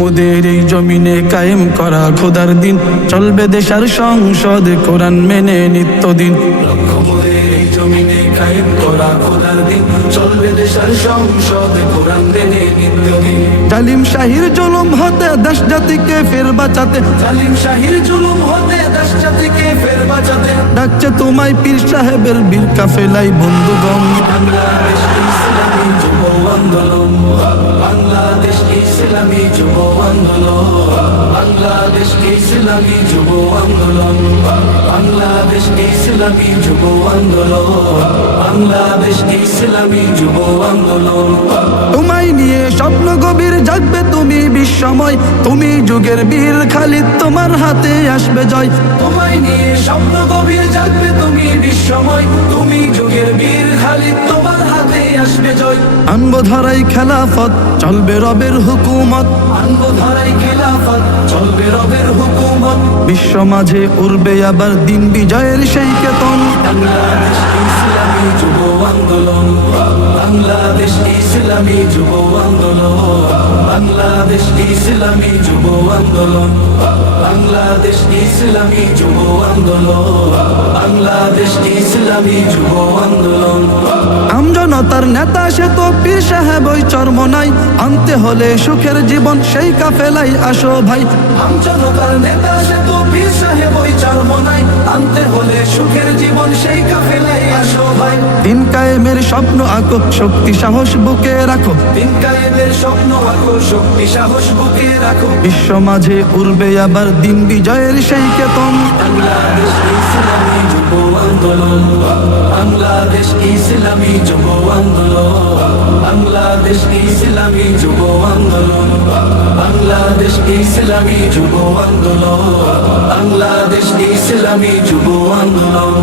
মোদের এই জমিনে কায়েম করা খোদার দিন, চলবে দেশের সংসদ কোরআন মেনে নিত্যদিন। লক্ষ্য মোদের এই জমিনে কায়েম করা খোদার দিন, চলবে দেশের সংসদ কোরআন মেনে নিত্যদিন। জালিম শাহির জুলুম হতে দেশ জাতিকে ফের বাঁচাতে, জালিম শাহির জুলুম হতে দেশ জাতিকে ফের বাঁচাতে ডাকছে তোমায় পীর সাহেবের বীর কাফেলাই বন্ধুগণ। বাংলাদেশ ইসলামী যুব আন্দোলন, বাংলাদেশ ইসলামী যুব আন্দোলন, বাংলাদেশ ইসলামী যুব আন্দোলন, বাংলাদেশ ইসলামী যুব আন্দোলন, বাংলাদেশ ইসলামী যুব আন্দোলন। তোমায় নিয়ে স্বপ্ন গভীর জাগবে তুমি বিশ্বময়, তুমি যুগের বীর খালিদ তোমার হাতে আসবে জয়। তোমায় নিয়ে স্বপ্ন গভীর জাগবে তুমি বিশ্বময়, তুমি যুগের বীর খালিদ তোমার হাতে আসবে জয়। আনবো ধরাই খেলাফত চলবে রবের হুকুমত, আনবো ধরাই খেলাফত চলবে রবের হুকুমত। বিশ্ব মাঝে উড়বে আবার দিন বিজয়ের সেই কেতন। বাংলাদেশ ইসলামী যুব আন্দোলন, বাংলাদেশ ইসলামী যুব আন্দোলন, বাংলাদেশ ইসলামী যুব আন্দোলন, বাংলাদেশ ইসলামী যুব আন্দোলন, বাংলাদেশ ইসলামী যুব আন্দোলন। আমজনতার নেতা সে তো পীর সাহেব ওই চরমনাই, আনতে হলে সুখের জীবন সেই কাফেলাই আসো ভাই। আমজনতার নেতা সে তো পীর সাহেব ওই চরমনাই, আনতে হলে সুখের জীবন সেই কাফেলাই আসো ভাই। দিন কায়েমের স্বপ্ন আঁকো, শক্তি সাহস বুকে রাখো, দিন কায়েমের স্বপ্ন আঁকো, শক্তি সাহস বুকে রাখো। বিশ্ব মাঝে উড়বে আবার দিন বিজয়ের সেই কেতন। বাংলাদেশ ইসলামী যুব আন্দোলন, বাংলাদেশ ইসলামী যুব আন্দোলন, বাংলাদেশ ইসলামী যুব আন্দোলন, বাংলাদেশ ইসলামী যুব আন্দোলন, বাংলাদেশ ইসলামী যুব আন্দোলন।